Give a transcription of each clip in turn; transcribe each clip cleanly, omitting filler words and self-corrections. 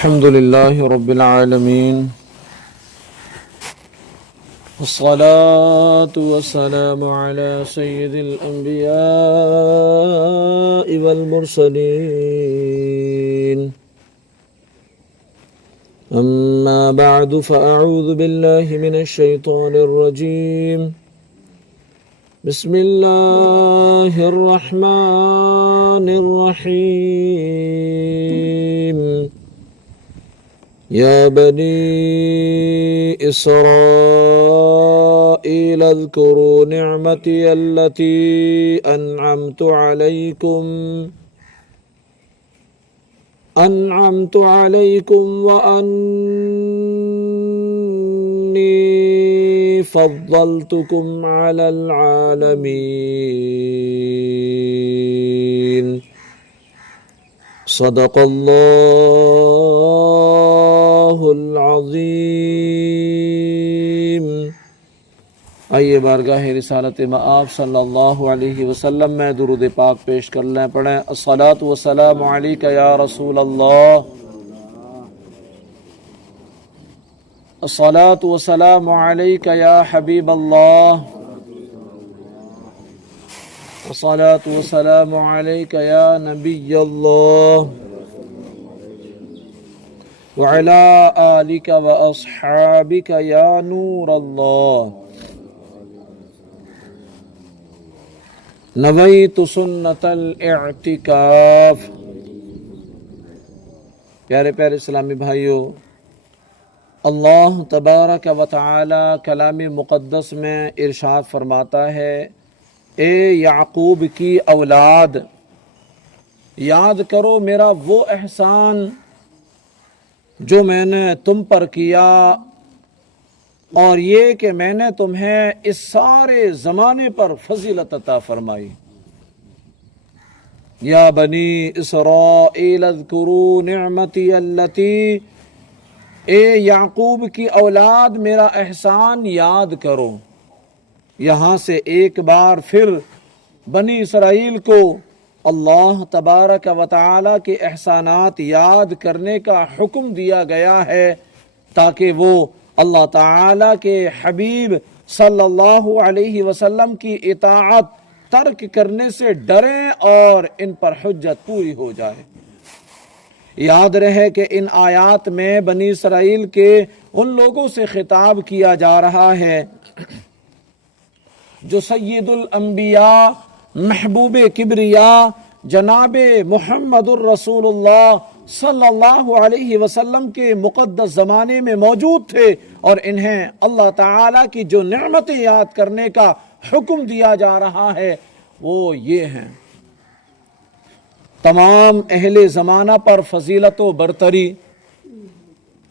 الحمد لله رب العالمين والصلاة والسلام على سيد الأنبياء والمرسلين أما بعد فأعوذ بالله من الشيطان الرجيم بسم الله الرحمن الرحيم يا بني إسرائيل اذكروا نعمتي التي أنعمت عليكم وأني فضلتكم على العالمين صدق اللہ العظیم۔ آئیے بارگاہ رسالت مآب صلی اللہ علیہ وسلم میں درود پاک پیش کر لیں، پڑھیں الصلاۃ والسلام علیک یا رسول اللہ، الصلاۃ والسلام علیک یا حبیب اللہ، الصلاۃ والسلام علیک یا نبی اللہ وعلی آلک واصحابک یا نور اللہ۔ نویت سنت الاعتکاف۔ پیارے پیارے اسلامی بھائیوں، اللہ تبارک و تعالی کلام مقدس میں ارشاد فرماتا ہے، اے یعقوب کی اولاد، یاد کرو میرا وہ احسان جو میں نے تم پر کیا، اور یہ کہ میں نے تمہیں اس سارے زمانے پر فضیلت عطا فرمائی۔ یا بنی اسرائیل اذکروا نعمتی التی، اے یعقوب کی اولاد میرا احسان یاد کرو۔ یہاں سے ایک بار پھر بنی اسرائیل کو اللہ تبارک و تعالی کے احسانات یاد کرنے کا حکم دیا گیا ہے، تاکہ وہ اللہ تعالی کے حبیب صلی اللہ علیہ وسلم کی اطاعت ترک کرنے سے ڈریں اور ان پر حجت پوری ہو جائے۔ یاد رہے کہ ان آیات میں بنی اسرائیل کے ان لوگوں سے خطاب کیا جا رہا ہے جو سید الانبیاء، محبوب کبریا جناب محمد الرسول اللہ صلی اللہ علیہ وسلم کے مقدس زمانے میں موجود تھے، اور انہیں اللہ تعالیٰ کی جو نعمتیں یاد کرنے کا حکم دیا جا رہا ہے وہ یہ ہیں۔ تمام اہل زمانہ پر فضیلت و برتری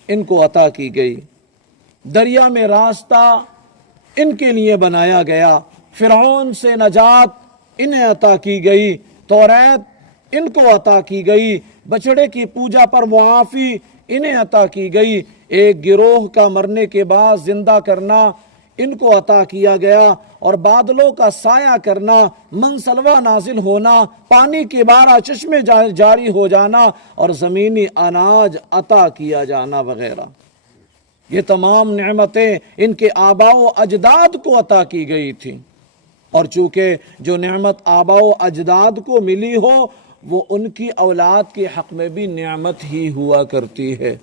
ان کو عطا کی گئی، دریا میں راستہ ان کے لیے بنایا گیا، فرعون سے نجات انہیں عطا کی گئی، توریت ان کو عطا کی گئی، بچڑے کی پوجا پر معافی انہیں عطا کی گئی، ایک گروہ کا مرنے کے بعد زندہ کرنا ان کو عطا کیا گیا، اور بادلوں کا سایہ کرنا، منسلوہ نازل ہونا، پانی کے 12 چشمے جاری ہو جانا، اور زمینی اناج عطا کیا جانا وغیرہ۔ یہ تمام نعمتیں ان کے آباء و اجداد کو عطا کی گئی تھیں، اور چونکہ جو نعمت آباء و اجداد کو ملی ہو وہ ان کی اولاد کے حق میں بھی نعمت ہی ہوا کرتی ہے،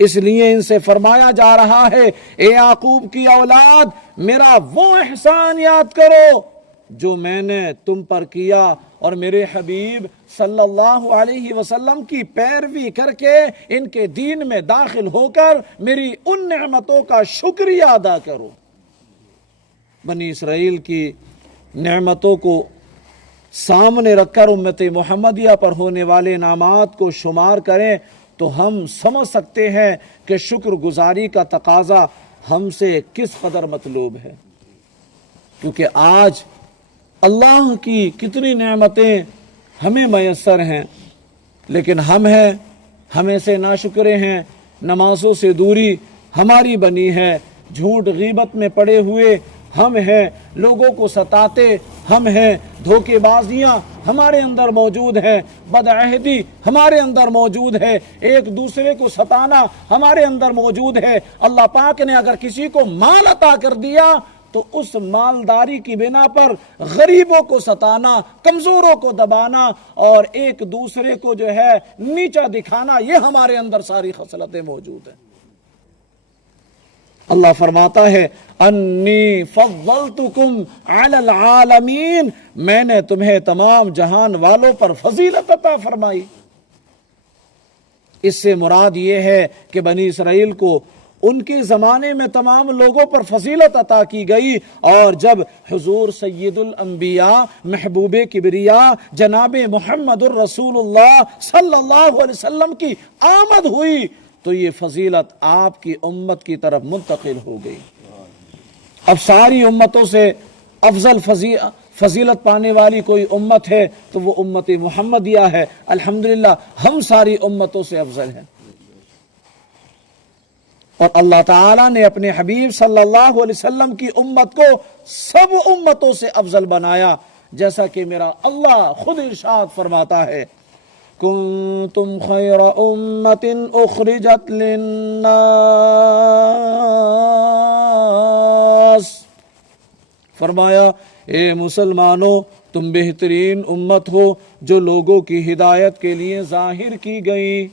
اس لیے ان سے فرمایا جا رہا ہے، اے یعقوب کی اولاد میرا وہ احسان یاد کرو جو میں نے تم پر کیا، اور میرے حبیب صلی اللہ علیہ وسلم کی پیروی کر کے ان کے دین میں داخل ہو کر میری ان نعمتوں کا شکریہ ادا کرو۔ بنی اسرائیل کی نعمتوں کو سامنے رکھ کر امت محمدیہ پر ہونے والے انعامات کو شمار کریں تو ہم سمجھ سکتے ہیں کہ شکر گزاری کا تقاضا ہم سے کس قدر مطلوب ہے، کیونکہ آج اللہ کی کتنی نعمتیں ہمیں میسر ہیں، لیکن ہمیں سے ناشکرے ہیں، نمازوں سے دوری ہماری بنی ہے، جھوٹ غیبت میں پڑے ہوئے ہم ہیں، لوگوں کو ستاتے ہم ہیں، دھوکے بازیاں ہمارے اندر موجود ہیں، بدعہدی ہمارے اندر موجود ہے، ایک دوسرے کو ستانا ہمارے اندر موجود ہے۔ اللہ پاک نے اگر کسی کو مال عطا کر دیا تو اس مالداری کی بنا پر غریبوں کو ستانا، کمزوروں کو دبانا اور ایک دوسرے کو جو ہے نیچا دکھانا، یہ ہمارے اندر ساری خصلتیں موجود ہیں۔ اللہ فرماتا ہے انی فضلتکم علی العالمین، میں نے تمہیں تمام جہان والوں پر فضیلت عطا فرمائی۔ اس سے مراد یہ ہے کہ بنی اسرائیل کو ان کے زمانے میں تمام لوگوں پر فضیلت عطا کی گئی، اور جب حضور سید الانبیاء محبوب کبریا جناب محمد الرسول اللہ صلی اللہ علیہ وسلم کی آمد ہوئی تو یہ فضیلت آپ کی امت کی طرف منتقل ہو گئی۔ اب ساری امتوں سے افضل فضیلت پانے والی کوئی امت ہے تو وہ امت محمدیہ ہے۔ الحمدللہ ہم ساری امتوں سے افضل ہیں، اور اللہ تعالیٰ نے اپنے حبیب صلی اللہ علیہ وسلم کی امت کو سب امتوں سے افضل بنایا، جیسا کہ میرا اللہ خود ارشاد فرماتا ہے کنتم خیر امت اخرجت للناس، فرمایا اے مسلمانوں تم بہترین امت ہو جو لوگوں کی ہدایت کے لیے ظاہر کی گئی۔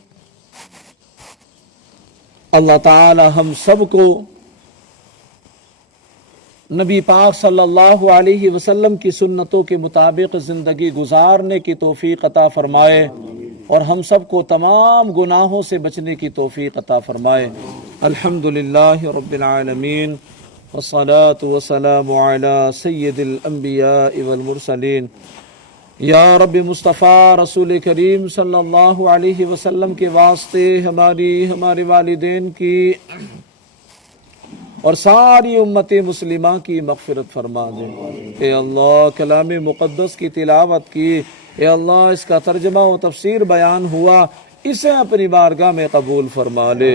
اللہ تعالی ہم سب کو نبی پاک صلی اللہ علیہ وسلم کی سنتوں کے مطابق زندگی گزارنے کی توفیق عطا فرمائے، اور ہم سب کو تمام گناہوں سے بچنے کی توفیق عطا فرمائے۔ الحمدللہ رب العالمین، والصلاة والسلام علی سید الانبیاء والمرسلین۔ یا رب مصطفیٰ رسول کریم صلی اللہ علیہ وسلم کے واسطے ہمارے والدین کی اور ساری امت مسلمہ کی مغفرت فرما دے۔ اے اللہ کلام مقدس کی تلاوت کی، اے اللہ اس کا ترجمہ و تفسیر بیان ہوا، اسے اپنی بارگاہ میں قبول فرما لے۔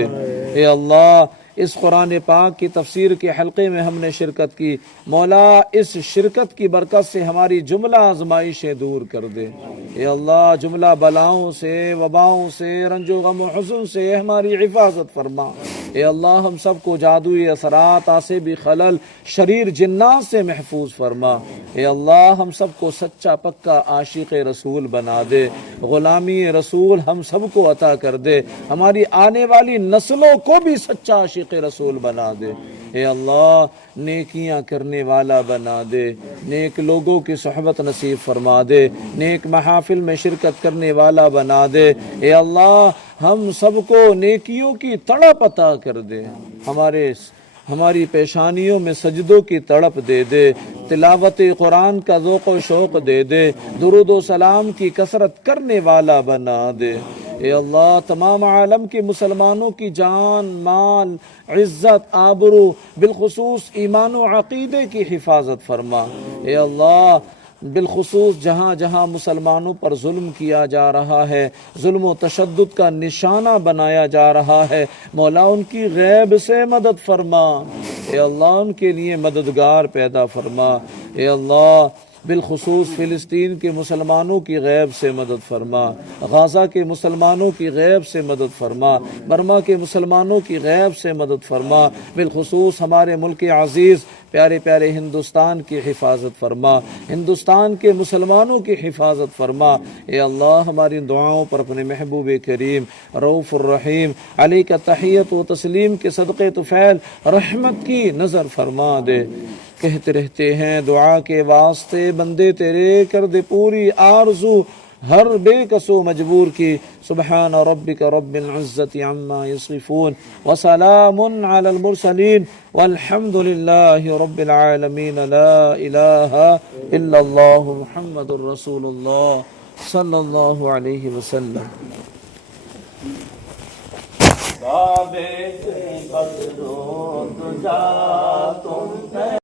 اے اللہ اس قرآن پاک کی تفسیر کے حلقے میں ہم نے شرکت کی، مولا اس شرکت کی برکت سے ہماری جملہ آزمائشیں دور کر دے۔ اے اللہ جملہ بلاؤں سے، وباؤں سے، رنج و غم و حزن سے ہماری حفاظت فرما۔ اے اللہ ہم سب کو جادوئی اثرات، عصبی خلل، شریر جنات سے محفوظ فرما۔ اے اللہ ہم سب کو سچا پکا عاشق رسول بنا دے، غلامی رسول ہم سب کو عطا کر دے، ہماری آنے والی نسلوں کو بھی سچا عاشق رسول بنا دے۔ اے اللہ نیکیاں کرنے والا بنا دے، نیک لوگوں کی صحبت نصیب فرما دے، نیک محافل میں شرکت کرنے والا بنا دے۔ اے اللہ ہم سب کو نیکیوں کی تڑپ عطا کر دے، ہماری پیشانیوں میں سجدوں کی تڑپ دے دے، تلاوت قرآن کا ذوق و شوق دے دے، درود و سلام کی کثرت کرنے والا بنا دے۔ اے اللہ تمام عالم کے مسلمانوں کی جان، مال، عزت، آبرو، بالخصوص ایمان و عقیدے کی حفاظت فرما۔ اے اللہ بالخصوص جہاں جہاں مسلمانوں پر ظلم کیا جا رہا ہے، ظلم و تشدد کا نشانہ بنایا جا رہا ہے، مولا ان کی غیب سے مدد فرما۔ اے اللہ ان کے لیے مددگار پیدا فرما۔ اے اللہ بالخصوص فلسطین کے مسلمانوں کی غیب سے مدد فرما، غزہ کے مسلمانوں کی غیب سے مدد فرما، برما کے مسلمانوں کی غیب سے مدد فرما، بالخصوص ہمارے ملک عزیز پیارے پیارے ہندوستان کی حفاظت فرما، ہندوستان کے مسلمانوں کی حفاظت فرما۔ اے اللہ ہماری دعاؤں پر اپنے محبوب کریم رؤوف الرحیم علیہ کا تحیت و تسلیم کے صدقے طفیل رحمت کی نظر فرما دے۔ کہتے رہتے ہیں دعا کے واسطے بندے تیرے، کر دے پوری آرزو ہر بے کس و مجبور کی۔ سبحان ربک رب العزت عما یصفون وسلام علی المرسلین والحمد للہ رب العالمین۔ لا الہ الا اللہ محمد الرسول اللہ صلی اللہ علیہ وسلم۔ باب قدر و تجا تم